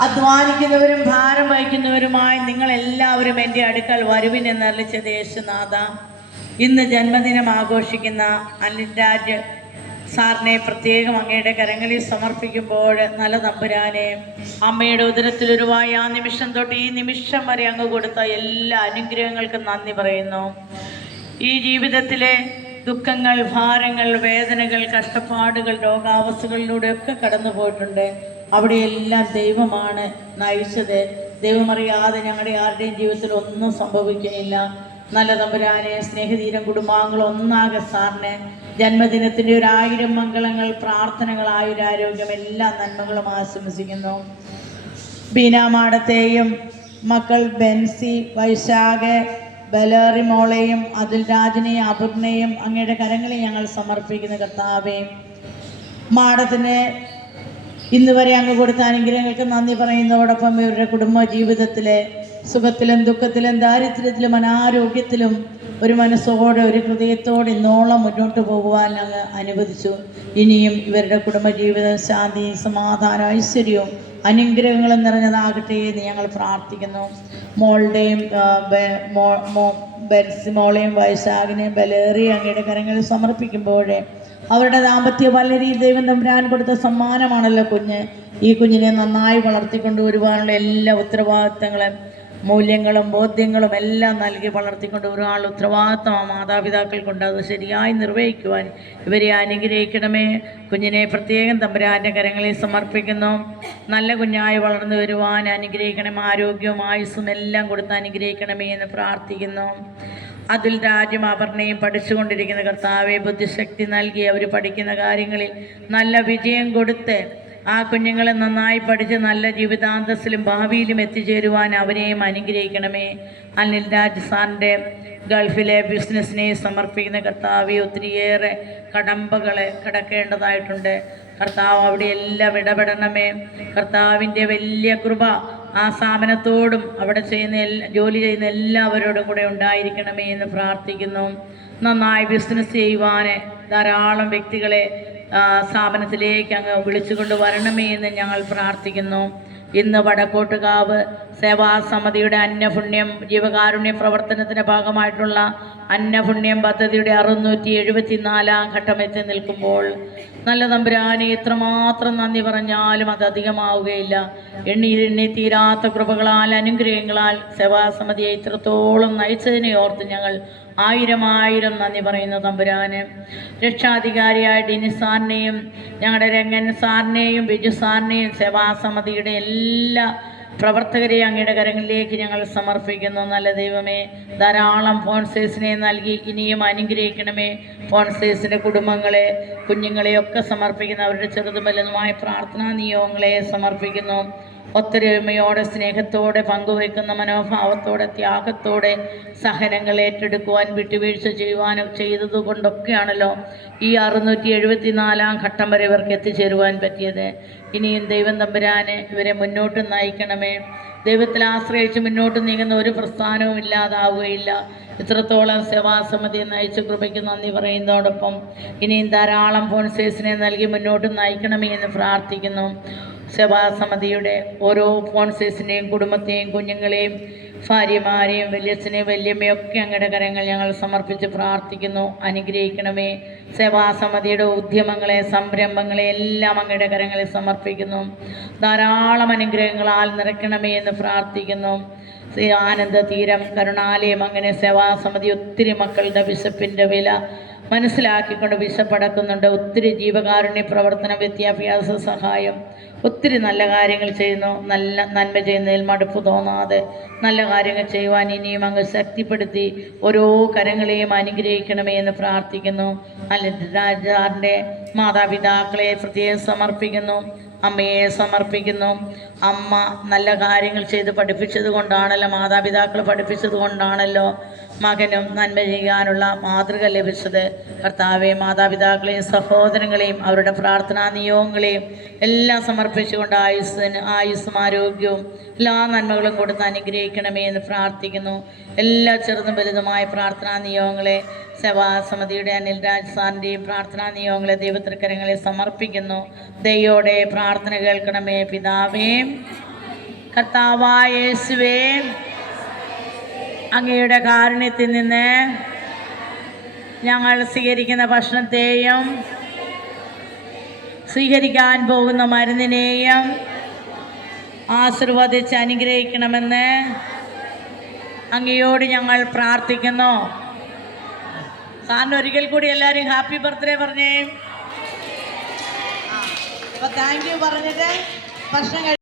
അധ്വാനിക്കുന്നവരും ഭാരം വഹിക്കുന്നവരുമായി നിങ്ങൾ എല്ലാവരും എന്റെ അടുക്കൽ വരുവിൻ എന്നറിയിച്ചത് യേശുനാഥ. ഇന്ന് ജന്മദിനം ആഘോഷിക്കുന്ന അനിൽരാജ് സാറിനെ പ്രത്യേകം അങ്ങയുടെ കരങ്ങളിൽ സമർപ്പിക്കുമ്പോൾ നല്ല തമ്പുരാനെ അമ്മയുടെ ഉദരത്തിലുരുവായ ആ നിമിഷം തൊട്ട് ഈ നിമിഷം വരെ അങ്ങ് കൊടുത്ത എല്ലാ അനുഗ്രഹങ്ങൾക്കും നന്ദി പറയുന്നു. ഈ ജീവിതത്തിലെ ദുഃഖങ്ങൾ ഭാരങ്ങൾ വേദനകൾ കഷ്ടപ്പാടുകൾ രോഗാവസ്ഥകളിലൂടെയൊക്കെ കടന്നു പോയിട്ടുണ്ട്. അവിടെയെല്ലാം ദൈവമാണ് നയിച്ചത്. ദൈവമറിയാതെ ഞങ്ങളുടെ ആരുടെയും ജീവിതത്തിൽ ഒന്നും സംഭവിക്കുകയില്ല നല്ല തമ്പുരാനെ സ്നേഹതീരം കുടുംബാംഗങ്ങൾ ഒന്നാകെ സാറിന് ജന്മദിനത്തിന്റെ ഒരു ആയിരം മംഗളങ്ങൾ പ്രാർത്ഥനകൾ ആയുരാരോഗ്യം എല്ലാ നന്മകളും ആശംസിക്കുന്നു. ബീനാമാടത്തെയും മക്കൾ ബെൻസി വൈശാഖ് ബലേറി മോളെയും അതിൽ രാജിനെയും അപൂർണയും അങ്ങയുടെ കരങ്ങളെ ഞങ്ങൾ സമർപ്പിക്കുന്ന കർത്താവേ. മാടത്തിന് ഇന്ന് വരെ അങ്ങ് കൊടുത്ത അനുഗ്രഹങ്ങൾക്ക് നന്ദി പറയുന്നതോടൊപ്പം ഇവരുടെ കുടുംബ ജീവിതത്തിലെ സുഖത്തിലും ദുഃഖത്തിലും ദാരിദ്ര്യത്തിലും അനാരോഗ്യത്തിലും ഒരു മനസ്സോടെ ഒരു ഹൃദയത്തോടെ ഇന്നോളം മുന്നോട്ട് പോകുവാൻ അങ്ങ് അനുവദിച്ചു. ഇനിയും ഇവരുടെ കുടുംബജീവിതം ശാന്തി സമാധാനം ഐശ്വര്യവും അനുഗ്രഹങ്ങളും നിറഞ്ഞതാകട്ടെ എന്ന് ഞങ്ങൾ പ്രാർത്ഥിക്കുന്നു. മോളുടെയും ബെൻസിമോളെയും വൈശാഖിനെയും ബലേറി അങ്ങയുടെ കരങ്ങളിൽ സമർപ്പിക്കുമ്പോഴേ അവരുടെ ദാമ്പത്യ വല്ലരി ദൈവം തമ്പുരാൻ കൊടുത്ത സമ്മാനമാണല്ലോ കുഞ്ഞ്. ഈ കുഞ്ഞിനെ നന്നായി വളർത്തിക്കൊണ്ട് വരുവാനുള്ള എല്ലാ ഉത്തരവാദിത്തങ്ങളും മൂല്യങ്ങളും ബോധ്യങ്ങളും എല്ലാം നൽകി വളർത്തിക്കൊണ്ട് ഒരാൾ ഉത്തരവാദിത്തം മാതാപിതാക്കൾക്കുണ്ട് അത് ശരിയായി നിർവഹിക്കുവാൻ ഇവരെ അനുഗ്രഹിക്കണമേ. കുഞ്ഞിനെ പ്രത്യേകം തമ്പുരാന്റെ കരങ്ങളിൽ സമർപ്പിക്കുന്നു. നല്ല കുഞ്ഞായി വളർന്നു വരുവാൻ അനുഗ്രഹിക്കണം ആരോഗ്യവും ആയുസ്സും എല്ലാം കൊടുത്ത് അനുഗ്രഹിക്കണമേ എന്ന് പ്രാർത്ഥിക്കുന്നു. അതിൽ രാജ്യം അപർണയും പഠിച്ചുകൊണ്ടിരിക്കുന്ന കർത്താവെ ബുദ്ധിശക്തി നൽകി അവർ പഠിക്കുന്ന കാര്യങ്ങളിൽ നല്ല വിജയം കൊടുത്ത് ആ കുഞ്ഞുങ്ങളെ നന്നായി പഠിച്ച് നല്ല ജീവിതാന്തസ്സിലും ഭാവിയിലും എത്തിച്ചേരുവാൻ അവരെയും അനുഗ്രഹിക്കണമേ. അനിൽ രാജ് സാറിന്റെ ഗൾഫിലെ ബിസിനസ്സിനെ സമർപ്പിക്കുന്ന കർത്താവ് ഒത്തിരിയേറെ കടമ്പകളെ കടക്കേണ്ടതായിട്ടുണ്ട്. കർത്താവ് അവിടെ എല്ലാം ഇടപെടണമേ. കർത്താവിന്റെ വലിയ കൃപ ആ സ്ഥാപനത്തോടും അവിടെ ചെയ്യുന്ന എല്ലാ ജോലി ചെയ്യുന്ന എല്ലാവരോടും കൂടെ ഉണ്ടായിരിക്കണമേ എന്ന് പ്രാർത്ഥിക്കുന്നു. നന്നായി ബിസിനസ് ചെയ്യുവാൻ ധാരാളം വ്യക്തികളെ സ്ഥാപനത്തിലേക്ക് അങ്ങ് വിളിച്ചുകൊണ്ട് വരണമേ എന്ന് ഞങ്ങൾ പ്രാർത്ഥിക്കുന്നു. ഇന്ന് വടക്കോട്ടുകാവ് സേവാസമിതിയുടെ അന്നപുണ്യം ജീവകാരുണ്യ പ്രവർത്തനത്തിന്റെ ഭാഗമായിട്ടുള്ള അന്നപുണ്യം പദ്ധതിയുടെ അറുന്നൂറ്റി എഴുപത്തി നാലാം ഘട്ടം എത്തി നിൽക്കുമ്പോൾ നല്ല തമ്പുരാനെ എത്രമാത്രം നന്ദി പറഞ്ഞാലും അത് അധികമാവുകയില്ല. എണ്ണി എണ്ണി തീരാത്ത കൃപകളാൽ അനുഗ്രഹങ്ങളാൽ സേവാസമിതിയെ ഇത്രത്തോളം നയിച്ചതിനെ ഓർത്ത് ഞങ്ങൾ ആയിരം ആയിരം നന്ദി പറയുന്ന തമ്പുരാന്. രക്ഷാധികാരിയായ ഡിനി സാറിനെയും ഞങ്ങളുടെ രംഗൻ സാറിനെയും ബിജു സാറിനെയും സേവാസമിതിയുടെ എല്ലാ പ്രവർത്തകരെയും അങ്ങയുടെ കരങ്ങളിലേക്ക് ഞങ്ങൾ സമർപ്പിക്കുന്നു. നല്ല ദൈവമേ ധാരാളം ഫോൺസേഴ്സിനെ നൽകി ഇനിയും അനുഗ്രഹിക്കണമേ. ഫോൺസേഴ്സിന്റെ കുടുംബങ്ങളെ കുഞ്ഞുങ്ങളെയൊക്കെ സമർപ്പിക്കുന്ന അവരുടെ ചെറുതും വലുതുമായ പ്രാർത്ഥനാ നിയോഗങ്ങളെ സമർപ്പിക്കുന്നു. ഒത്തൊരുമയോടെ സ്നേഹത്തോടെ പങ്കുവയ്ക്കുന്ന മനോഭാവത്തോടെ ത്യാഗത്തോടെ സഹനങ്ങൾ ഏറ്റെടുക്കുവാൻ വിട്ടുവീഴ്ച ചെയ്യുവാനും ചെയ്തതുകൊണ്ടൊക്കെയാണല്ലോ ഈ അറുന്നൂറ്റി എഴുപത്തി നാലാം ഘട്ടം വരെ ഇവർക്ക് എത്തിച്ചേരുവാൻ പറ്റിയത്. ഇനിയും ദൈവം തമ്പുരാന് ഇവരെ മുന്നോട്ട് നയിക്കണമേ. ദൈവത്തിൽ ആശ്രയിച്ച് മുന്നോട്ട് നീങ്ങുന്ന ഒരു പ്രസ്ഥാനവും ഇല്ലാതാവുകയില്ല. ഇത്രത്തോളം സേവാസമിതി നയിച്ച കൃപയ്ക്ക് നന്ദി പറയുന്നതോടൊപ്പം ഇനിയും ധാരാളം ഫോൺസേഴ്സിനെ നൽകി മുന്നോട്ട് നയിക്കണമേ എന്ന് പ്രാർത്ഥിക്കുന്നു. സേവാസമിതിയുടെ ഓരോ ഫോൺസേഴ്സിനെയും കുടുംബത്തെയും കുഞ്ഞുങ്ങളെയും ഭാര്യമാരെയും വല്യച്ഛനെയും വല്യമ്മയും ഒക്കെ അങ്ങയുടെ കരങ്ങൾ ഞങ്ങൾ സമർപ്പിച്ച് പ്രാർത്ഥിക്കുന്നു. അനുഗ്രഹിക്കണമേ. സേവാസമിതിയുടെ ഉദ്യമങ്ങളെ സംരംഭങ്ങളെ എല്ലാം അങ്ങയുടെ കരങ്ങളിൽ സമർപ്പിക്കുന്നു. ധാരാളം അനുഗ്രഹങ്ങളാൽ നിറയ്ക്കണമേ എന്ന് പ്രാർത്ഥിക്കുന്നു. ശ്രീ ആനന്ദ തീരം കരുണാലയം അങ്ങനെ സേവാസമിതി ഒത്തിരി മക്കളുടെ വിശപ്പിന്റെ വില മനസ്സിലാക്കിക്കൊണ്ട് വിശപ്പടക്കുന്നുണ്ട്. ഒത്തിരി ജീവകാരുണ്യ പ്രവർത്തന വിദ്യാഭ്യാസ സഹായം ഒത്തിരി നല്ല കാര്യങ്ങൾ ചെയ്യുന്നു. നല്ല നന്മ ചെയ്യുന്നതിൽ മടുപ്പ് തോന്നാതെ നല്ല കാര്യങ്ങൾ ചെയ്യുവാൻ ഇനിയും അങ്ങ് ശക്തിപ്പെടുത്തി ഓരോ കരങ്ങളെയും അനുഗ്രഹിക്കണമേ എന്ന് പ്രാർത്ഥിക്കുന്നു. അല്ല രാജാറിന്റെ മാതാപിതാക്കളെ പ്രത്യേകം സമർപ്പിക്കുന്നു. അമ്മയെ സമർപ്പിക്കുന്നു. അമ്മ നല്ല കാര്യങ്ങൾ ചെയ്ത് പഠിപ്പിച്ചത് കൊണ്ടാണല്ലോ മാതാപിതാക്കൾ പഠിപ്പിച്ചത് കൊണ്ടാണല്ലോ മകനും നന്മ ചെയ്യാനുള്ള മാതൃക ലഭിച്ചത്. കർത്താവെ മാതാപിതാക്കളെയും സഹോദരങ്ങളെയും അവരുടെ പ്രാർത്ഥനാ നിയോഗങ്ങളെയും എല്ലാം സമർപ്പിച്ചുകൊണ്ട് ആയുസ്സിന് ആയുസ്സും ആരോഗ്യവും എല്ലാ നന്മകളും കൊടുത്ത് അനുഗ്രഹിക്കണമേ എന്ന് പ്രാർത്ഥിക്കുന്നു. എല്ലാ ചെറുതും വലുതുമായ പ്രാർത്ഥനാ നിയോഗങ്ങളെ സഭാസമിതിയുടെ അനിൽ രാജ് സാറിന്റെയും പ്രാർത്ഥനാ നിയോഗങ്ങളെ ദൈവത്തിരക്കരങ്ങളെ സമർപ്പിക്കുന്നു. ദൈവയോടെ പ്രാർത്ഥന കേൾക്കണമേ പിതാവേ. കർത്താവേശുവേ അങ്ങയുടെ കാരുണ്യത്തിൽ നിന്ന് ഞങ്ങൾ സ്വീകരിക്കുന്ന ഭക്ഷണത്തെയും സ്വീകരിക്കാൻ പോകുന്ന മരുന്നിനെയും ആശീർവദിച്ച് അനുഗ്രഹിക്കണമെന്ന് അങ്ങയോട് ഞങ്ങൾ പ്രാർത്ഥിക്കുന്നു. സാറിന് ഒരിക്കൽ കൂടി എല്ലാവരും ഹാപ്പി ബർത്ത്ഡേ പറഞ്ഞേ. അപ്പോൾ താങ്ക് യു പറഞ്ഞിട്ട് ഭക്ഷണം